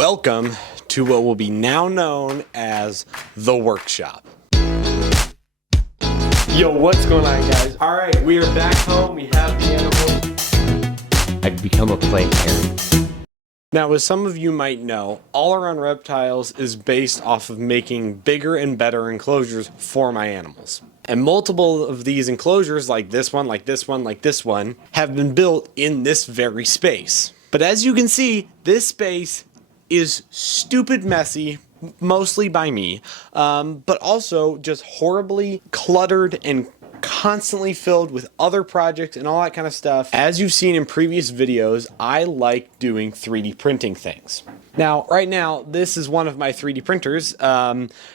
Welcome to what will be now known as the workshop. Yo, what's going on, guys? All right, we are back home. We have the animals. I've become a plant parent. Now, as some of you might know, All Around Reptiles is based off of making bigger and better enclosures for my animals. And multiple of these enclosures, like this one, like this one, like this one, have been built in this very space. But as you can see, this space is stupid messy, mostly by me, but also just horribly cluttered and constantly filled with other projects and all that kind of stuff. As you've seen in previous videos, I like doing 3D printing things. Now, right now, this is one of my 3D printers.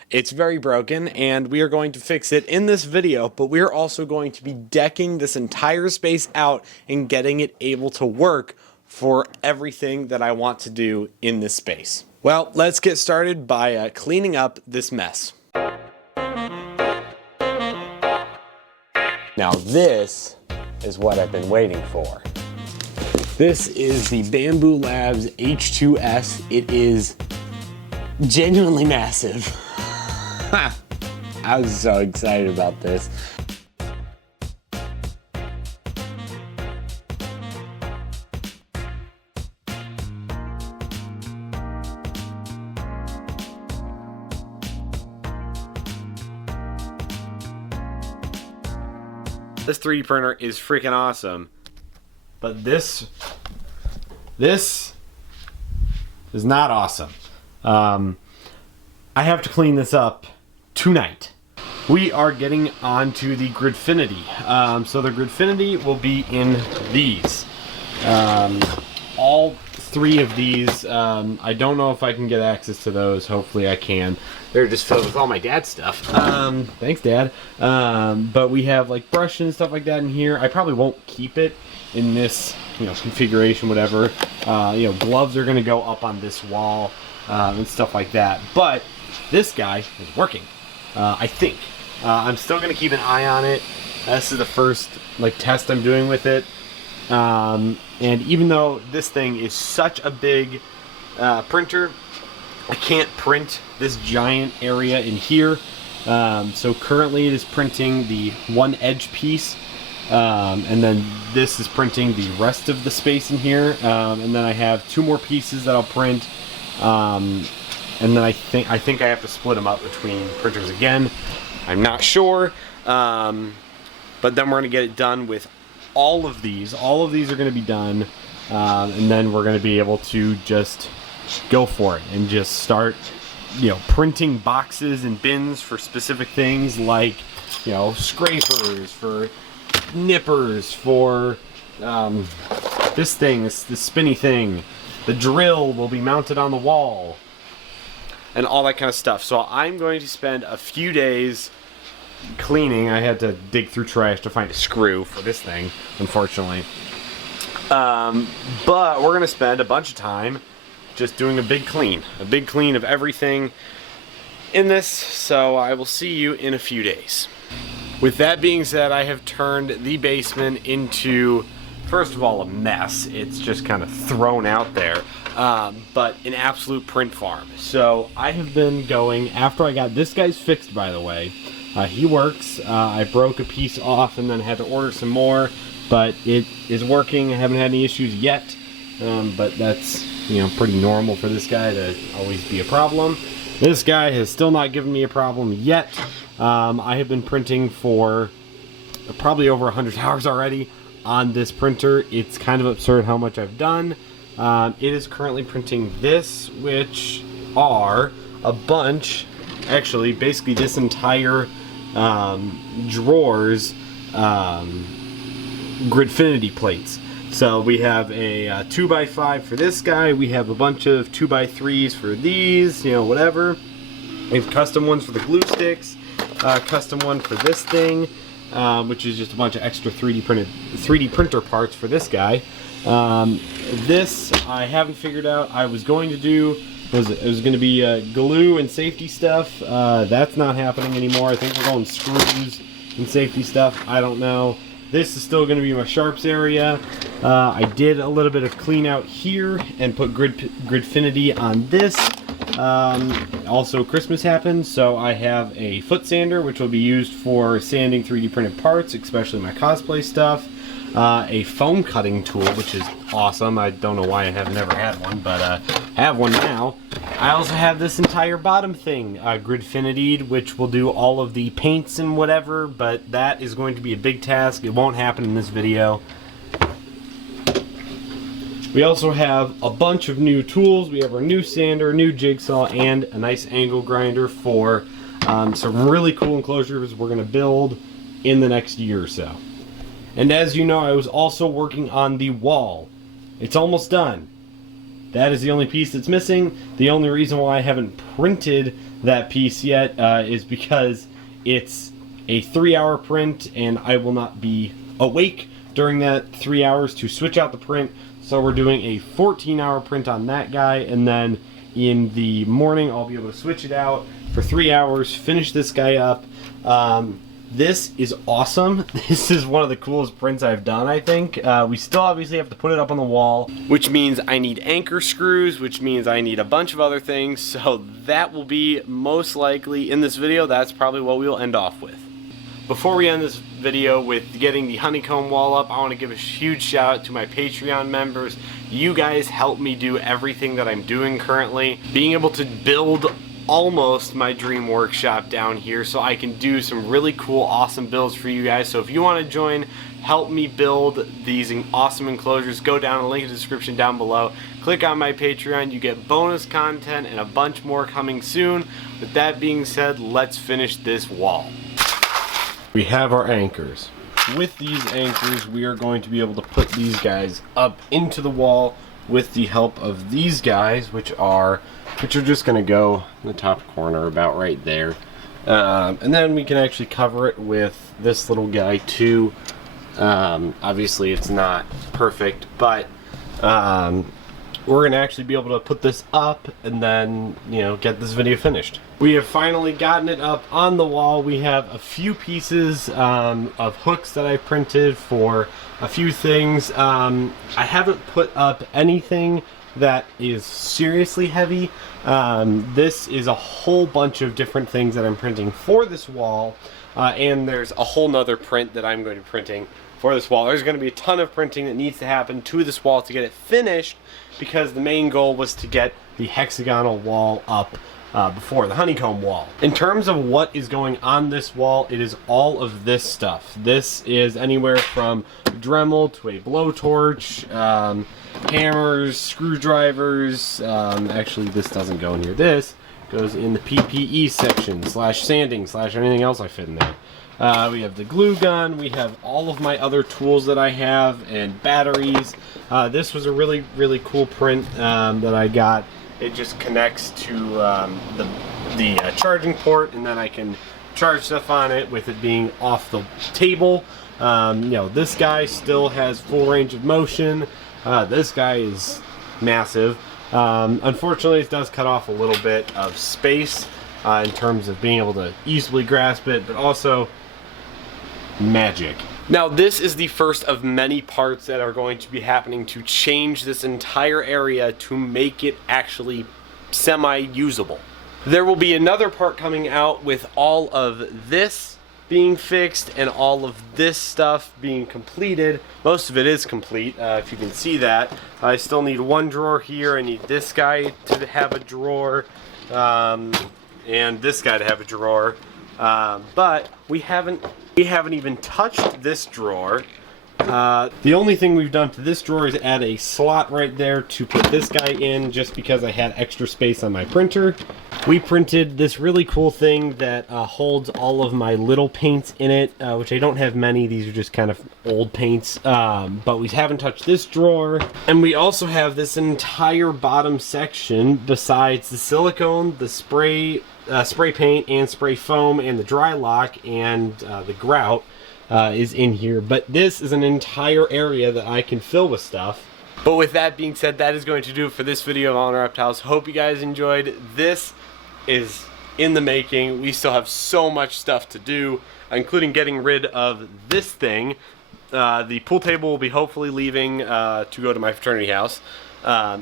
It's very broken, and we are going to fix it in this video, but we're also going to be decking this entire space out and getting it able to work for everything that I want to do in this space. Well, let's get started by cleaning up this mess. Now this is what I've been waiting for. This is the Bamboo Labs H2S. It is genuinely massive. I was so excited about this. This 3D printer is freaking awesome, but this is not awesome. I have to clean this up tonight. We are getting onto the Gridfinity. So the Gridfinity will be in these. All three of these. I don't know if I can get access to those. Hopefully I can. They're just filled with all my dad's stuff. Thanks, Dad. But we have like brush and stuff like that in here. I probably won't keep it in this, configuration, whatever. Gloves are gonna go up on this wall and stuff like that. But this guy is working. I think. I'm still gonna keep an eye on it. This is the first test I'm doing with it. And even though this thing is such a big printer, I can't print this giant area in here. So currently it is printing the one edge piece, and then this is printing the rest of the space in here. And then I have two more pieces that I'll print. And then I think I have to split them up between printers again. I'm not sure. But then we're gonna get it done with all of these. All of these are gonna be done. And then we're gonna be able to just go for it and just start printing boxes and bins for specific things, like scrapers, for nippers, for this spinny thing. The drill will be mounted on the wall and all that kind of stuff. So I'm going to spend a few days cleaning. I had to dig through trash to find a screw for this thing, unfortunately. But we're gonna spend a bunch of time just doing a big clean of everything in this. So I will see you in a few days. With that being said, I have turned the basement into, first of all, a mess. It's just kind of thrown out there, but an absolute print farm. So I have been going, after I got this guy's fixed, by the way. He works. I broke a piece off and then had to order some more, but it is working. I haven't had any issues yet, but that's pretty normal for this guy to always be a problem. This guy has still not given me a problem yet. I have been printing for probably over 100 hours already on this printer. It's kind of absurd how much I've done. It is currently printing this, which are a bunch, actually basically this entire drawers Gridfinity plates. So we have a 2x5 for this guy. We have a bunch of 2x3s for these, whatever. We have custom ones for the glue sticks, custom one for this thing, which is just a bunch of extra 3D printer parts for this guy. This I haven't figured out. I was going to do, it was going to be glue and safety stuff. That's not happening anymore. I think we're going screws and safety stuff. I don't know. This is still going to be my sharps area. I did a little bit of clean out here and put Gridfinity on this. Also Christmas happened, so I have a foot sander which will be used for sanding 3D printed parts, especially my cosplay stuff. A foam cutting tool, which is awesome. I don't know why I have never had one, but I have one now. I also have this entire bottom thing Gridfinitied, which will do all of the paints and whatever, but that is going to be a big task. It won't happen in this video. We also have a bunch of new tools. We have our new sander, new jigsaw, and a nice angle grinder for some really cool enclosures we're going to build in the next year or so. And as you know, I was also working on the wall. It's almost done. That is the only piece that's missing. The only reason why I haven't printed that piece yet is because it's a 3-hour print and I will not be awake during that 3 hours to switch out the print. So we're doing a 14-hour print on that guy, and then in the morning I'll be able to switch it out for 3 hours, finish this guy up. This is awesome. This is one of the coolest prints I've done, I think. We still obviously have to put it up on the wall, which means I need anchor screws, which means I need a bunch of other things. So that will be most likely in this video. That's probably what we'll end off with. Before we end this video with getting the honeycomb wall up, I want to give a huge shout out to my Patreon members. You guys help me do everything that I'm doing currently. Being able to build almost my dream workshop down here so I can do some really cool, awesome builds for you guys. So if you want to join, help me build these awesome enclosures, go down the link in the description down below. Click on my Patreon. You get bonus content and a bunch more coming soon. With that being said, let's finish this wall. We have our anchors. With these anchors, we are going to be able to put these guys up into the wall with the help of these guys, which are just going to go in the top corner about right there. And then we can actually cover it with this little guy too. Obviously it's not perfect, but we're going to actually be able to put this up and then, you know, get this video finished. We have finally gotten it up on the wall. We have a few pieces of hooks that I printed for a few things. I haven't put up anything that is seriously heavy. This is a whole bunch of different things that I'm printing for this wall, and there's a whole nother print that I'm going to be printing for this wall. There's going to be a ton of printing that needs to happen to this wall to get it finished, because the main goal was to get the hexagonal wall up before the honeycomb wall. In terms of what is going on this wall, it is all of this stuff. This is anywhere from Dremel to a blowtorch, hammers, screwdrivers. Actually, this doesn't go in here. This goes in the PPE section, slash sanding, slash anything else I fit in there. We have the glue gun, we have all of my other tools that I have, and batteries. This was a really, really cool print that I got. It just connects to the charging port, and then I can charge stuff on it with it being off the table. You know, this guy still has full range of motion. This guy is massive. Unfortunately, it does cut off a little bit of space in terms of being able to easily grasp it, but also magic. Now, this is the first of many parts that are going to be happening to change this entire area to make it actually semi-usable. There will be another part coming out with all of this being fixed and all of this stuff being completed. Most of it is complete, if you can see that. I still need one drawer here. I need this guy to have a drawer, and this guy to have a drawer. But we haven't even touched this drawer. The only thing we've done to this drawer is add a slot right there to put this guy in, just because I had extra space on my printer. We printed this really cool thing that holds all of my little paints in it, which I don't have many. These are just kind of old paints, but we haven't touched this drawer. And we also have this entire bottom section, besides the silicone, the spray paint and spray foam, and the dry lock, and the grout is in here. But this is an entire area that I can fill with stuff. But with that being said, that is going to do it for this video of All in Reptiles. Hope you guys enjoyed. This is in the making. We still have so much stuff to do, including getting rid of this thing. The pool table will be hopefully leaving to go to my fraternity house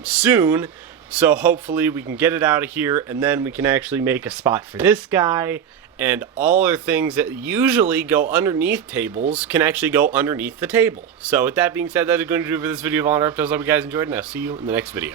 soon. So hopefully we can get it out of here, and then we can actually make a spot for this guy, and all our things that usually go underneath tables can actually go underneath the table. So with that being said, that is going to do it for this video of All Reptiles. I hope you guys enjoyed, and I'll see you in the next video.